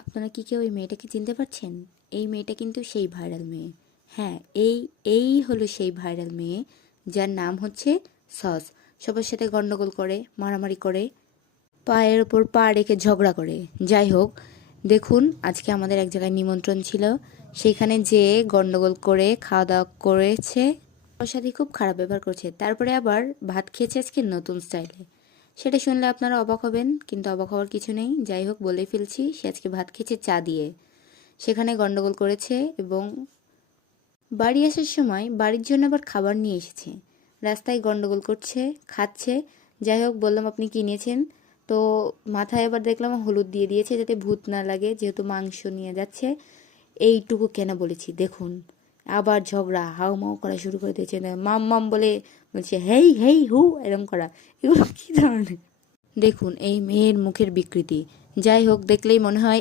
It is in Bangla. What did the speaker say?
আপনারা কি কেউ এই মেয়েটাকে চিনতে পারছেন? এই মেয়েটা কিন্তু সেই ভাইরাল মেয়ে। হ্যাঁ, এই এই হলো সেই ভাইরাল মেয়ে যার নাম হচ্ছে সস। সবার সাথে গন্ডগোল করে, মারামারি করে, পায়ের ওপর পা রেখে ঝগড়া করে। যাই হোক, দেখুন আজকে আমাদের এক জায়গায় নিমন্ত্রণ ছিল, সেখানে যেয়ে গন্ডগোল করে খাওয়া দাওয়া করেছে, ওর সাথে খুব খারাপ ব্যবহার করছে। তারপরে আবার ভাত খেয়েছে আজকে নতুন স্টাইলে। সেটা শুনলে আপনারা অবাক হবেন, কিন্তু অবাক হওয়ার কিছু নেই। যাই হোক, বলেই ফেলছি, সে আজকে ভাত খেয়েছে চা দিয়ে। সেখানে গন্ডগোল করেছে এবং বাড়ি আসার সময় বাড়ির জন্য আবার খাবার নিয়ে এসেছে। রাস্তায় গন্ডগোল করছে, খাচ্ছে। যাই হোক, বললাম আপনি কি নিয়েছেন? তো মাথায় আবার দেখলাম হলুদ দিয়ে দিয়েছে যাতে ভূত না লাগে, যেহেতু মাংস নিয়ে যাচ্ছে। এইটুকু কেন বলেছি দেখুন, আবার ঝগড়া হাউমাউ করা শুরু করে দিয়েছে। মাম মাম বলে বলছে হেই হেই হু, এরম করা। এগুলো কি ধরনের? দেখুন এই মেয়ের মুখের বিকৃতি। যাই হোক, দেখলেই মনে হয়